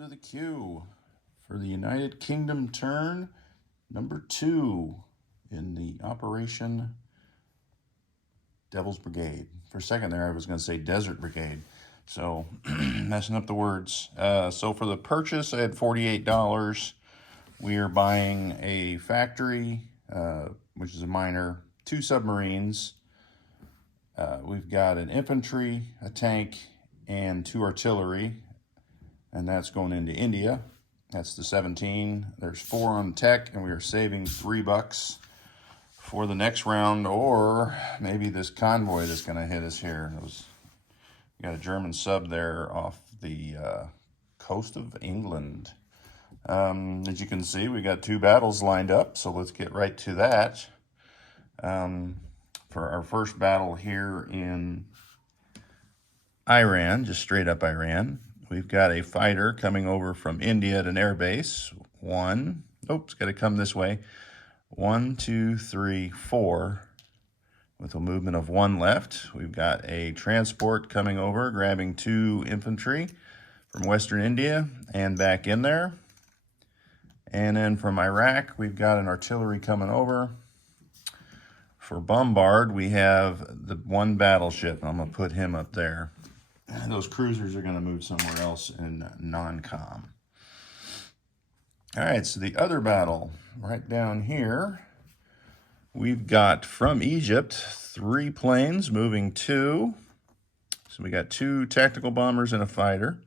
to the queue for the United Kingdom turn number 2 in the Operation Devils Brigade. For a second there, I was going to say Desert Brigade. So, messing up the words. So for the purchase, I had $48. We are buying a factory, which is a minor, 2 submarines. We've got an infantry, a tank, and 2 artillery. And that's going into India. That's the 17. There's 4 on tech, and we are saving $3 for the next round, or maybe this convoy that's going to hit us here. We got a German sub there off the coast of England. As you can see, we got 2 battles lined up, so let's get right to that. For our first battle here in Iran, just straight up Iran, we've got a fighter coming over from India at an air base. It's got to come this way. 1, 2, 3, 4, with a movement of 1 left. We've got a transport coming over, grabbing 2 infantry from Western India and back in there. And then from Iraq, we've got an artillery coming over. For bombard, we have the 1 battleship. I'm going to put him up there. Those cruisers are going to move somewhere else in non-com. All right, so the other battle right down here, we've got from Egypt 3 planes moving 2. So we got 2 tactical bombers and a fighter.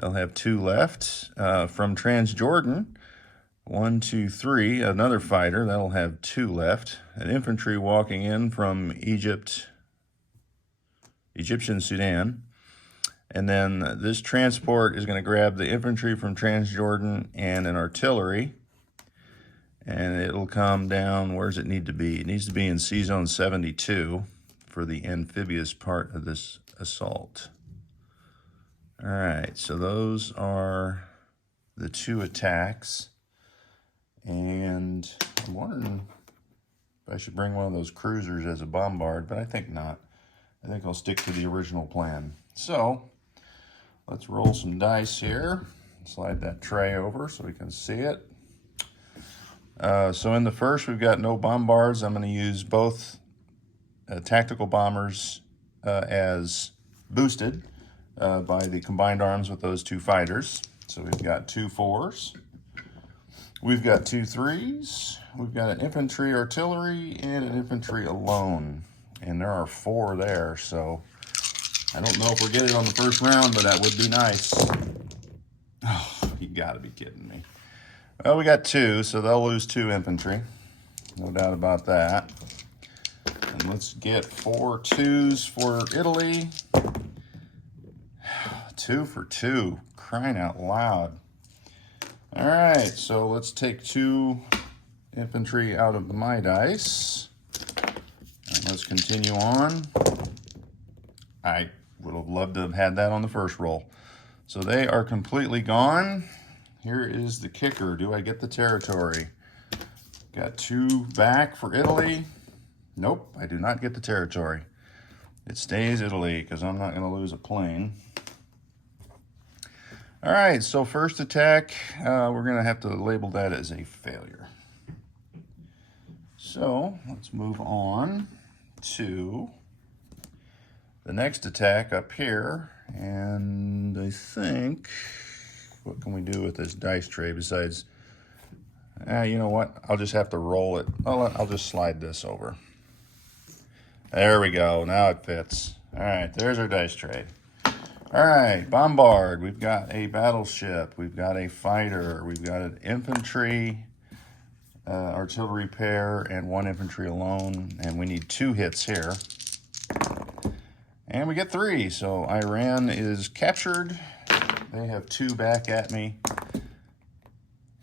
They'll have 2 left. From Transjordan, 1, 2, 3, another fighter. That'll have 2 left. An infantry walking in from Egyptian Sudan. And then this transport is going to grab the infantry from Transjordan and an artillery. And it'll come down, where does it need to be? It needs to be in C-Zone 72 for the amphibious part of this assault. All right, so those are the 2 attacks. And I'm wondering if I should bring one of those cruisers as a bombard, but I think not. I think I'll stick to the original plan. So, let's roll some dice here. Slide that tray over so we can see it. So in the first, we've got no bombards. I'm going to use both tactical bombers as boosted by the combined arms with those 2 fighters. So we've got 2 4s. We've got 2 3s. We've got an infantry artillery and an infantry alone. And there are 4 there, so I don't know if we'll get it on the first round, but that would be nice. Oh, you gotta be kidding me. Well, we got 2, so they'll lose 2 infantry. No doubt about that. And let's get 4 2s for Italy. 2 for 2, crying out loud. All right, so let's take 2 infantry out of my dice. And let's continue on. I would have loved to have had that on the first roll. So they are completely gone. Here is the kicker. Do I get the territory? Got 2 back for Italy. Nope, I do not get the territory. It stays Italy because I'm not going to lose a plane. All right, so first attack, we're going to have to label that as a failure. So let's move on to the next attack up here. And I think, what can we do with this dice tray besides, you know what? I'll just have to roll it. I'll just slide this over. There we go. Now it fits. All right, there's our dice tray. All right, bombard. We've got a battleship. We've got a fighter. We've got an infantry, artillery pair, and 1 infantry alone. And we need 2 hits here. And we get 3. So Iran is captured. They have 2 back at me.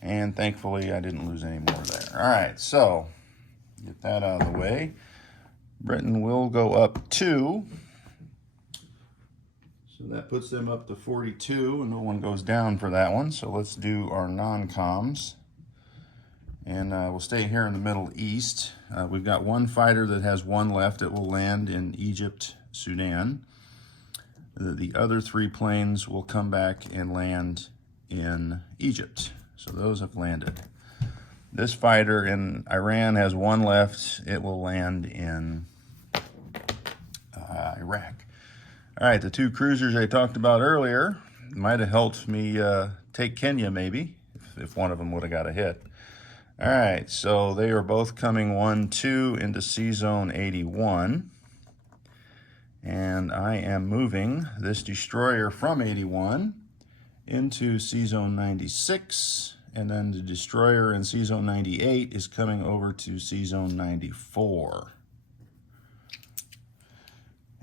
And thankfully, I didn't lose any more there. All right, so get that out of the way. Britain will go up 2. So that puts them up to 42, and no one goes down for that one. So let's do our non-coms. And we'll stay here in the Middle East. We've got 1 fighter that has 1 left. It will land in Egypt, Sudan. The other 3 planes will come back and land in Egypt. So those have landed. This fighter in Iran has one left. It will land in Iraq. All right, the two cruisers I talked about earlier might have helped me take Kenya, maybe, if one of them would have got a hit. All right, so they are both coming 1-2 into C-Zone 81. And I am moving this destroyer from 81 into C-Zone 96. And then the destroyer in C-Zone 98 is coming over to C-Zone 94.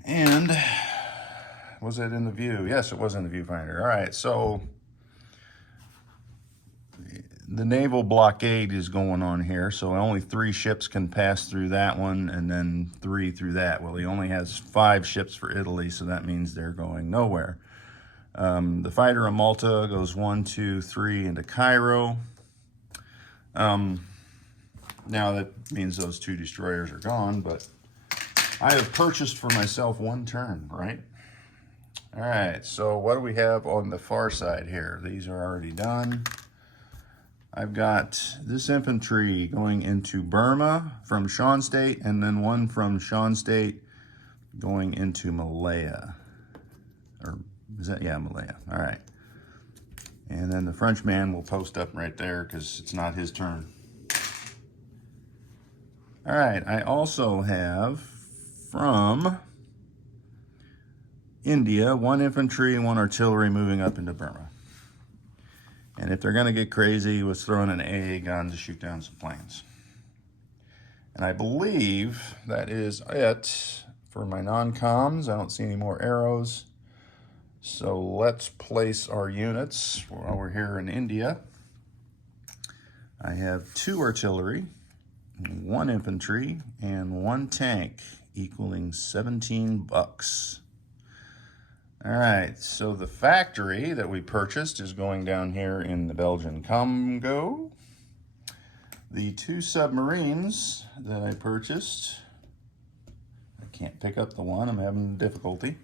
And was it in the view? Yes, it was in the viewfinder. All right, so the naval blockade is going on here, so only 3 ships can pass through that one and then 3 through that. Well, he only has 5 ships for Italy, so that means they're going nowhere. The fighter in Malta goes 1, 2, 3 into Cairo. Now that means those 2 destroyers are gone, but I have purchased for myself 1 turn, right? All right, so what do we have on the far side here? These are already done. I've got this infantry going into Burma from Shan State, and then one from Shan State going into Malaya. Or is that, yeah, Malaya. All right. And then the Frenchman will post up right there because it's not his turn. All right, I also have from India 1 infantry and 1 artillery moving up into Burma. And if they're going to get crazy, he was throwing an AA gun to shoot down some planes. And I believe that is it for my non-coms. I don't see any more arrows. So let's place our units while we're here in India. I have 2 artillery, 1 infantry, and 1 tank, equaling 17 bucks. All right, so the factory that we purchased is going down here in the Belgian Congo. The 2 submarines that I purchased, I can't pick up the one, I'm having difficulty.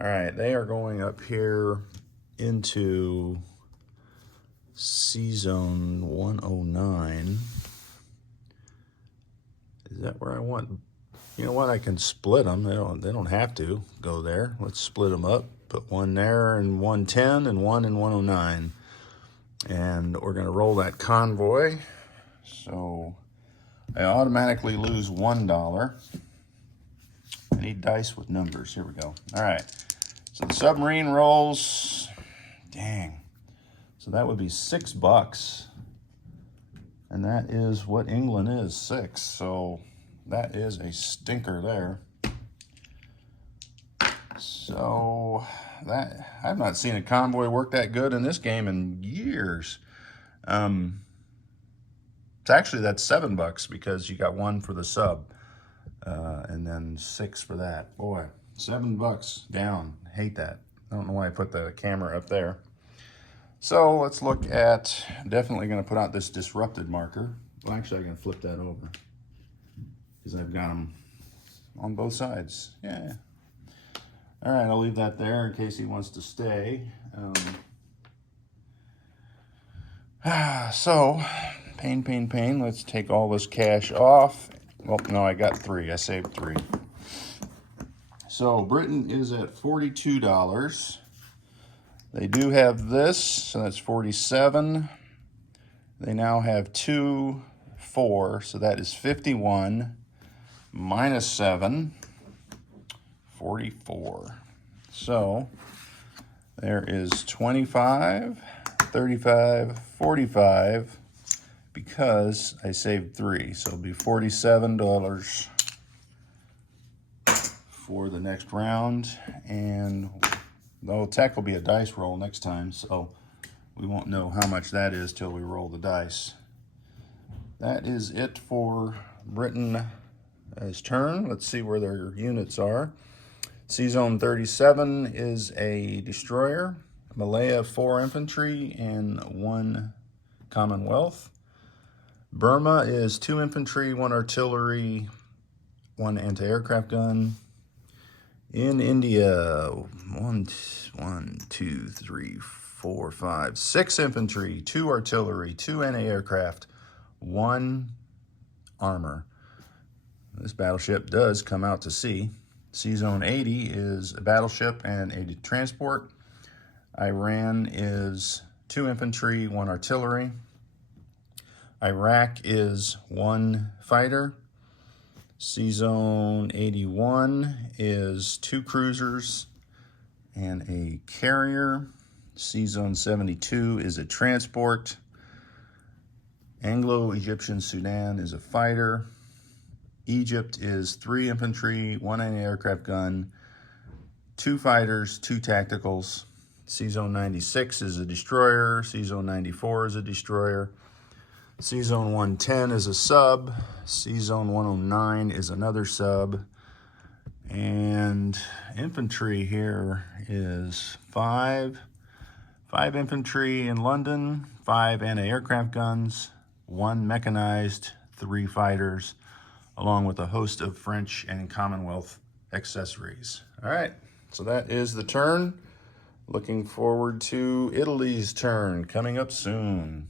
All right, they are going up here into C-Zone 109. Is that where I want? You know what, I can split them. They don't have to go there. Let's split them up. Put 1 there in 110 and 1 in 109. And we're gonna roll that convoy. So I automatically lose $1. I need dice with numbers, here we go. All right, so the submarine rolls, dang. So that would be $6. And that is what England is, 6. So that is a stinker there. So that, I've not seen a convoy work that good in this game in years. It's actually, that's $7 because you got 1 for the sub, and then 6 for that. Boy, $7 down. Hate that. I don't know why I put the camera up there. So let's look at, definitely going to put out this disrupted marker. Well, actually, I'm going to flip that over because I've got them on both sides. Yeah. All right, I'll leave that there in case he wants to stay. So, pain. Let's take all this cash off. Well, no, I got 3. I saved 3. So, Britain is at $42. They do have this, so that's 47. They now have 2, 4, so that is 51 minus 7, 44. So there is 25, 35, 45 because I saved 3. So it'll be $47 for the next round. And the tech will be a dice roll next time, so we won't know how much that is till we roll the dice. That is it for Britain as turn. Let's see where their units are. C-Zone 37 is a destroyer. Malaya 4 infantry and 1 Commonwealth. Burma is 2 infantry, 1 artillery, 1 anti-aircraft gun. In India, 1, 2, 3, 4, 5, 6 infantry, 2 artillery, 2 anti-aircraft, 1 armor. This battleship does come out to sea. C-Zone 80 is a battleship and a transport. Iran is 2 infantry, 1 artillery. Iraq is 1 fighter. C-Zone 81 is 2 cruisers and a carrier. C-Zone 72 is a transport. Anglo-Egyptian Sudan is a fighter. Egypt is 3 infantry, 1 anti-aircraft gun, 2 fighters, 2 tacticals. C-Zone 96 is a destroyer. C-Zone 94 is a destroyer. C-Zone 110 is a sub. C-Zone 109 is another sub. And infantry here is 5 infantry in London, 5 anti-aircraft guns, 1 mechanized, 3 fighters, along with a host of French and Commonwealth accessories. All right, so that is the turn. Looking forward to Italy's turn coming up soon.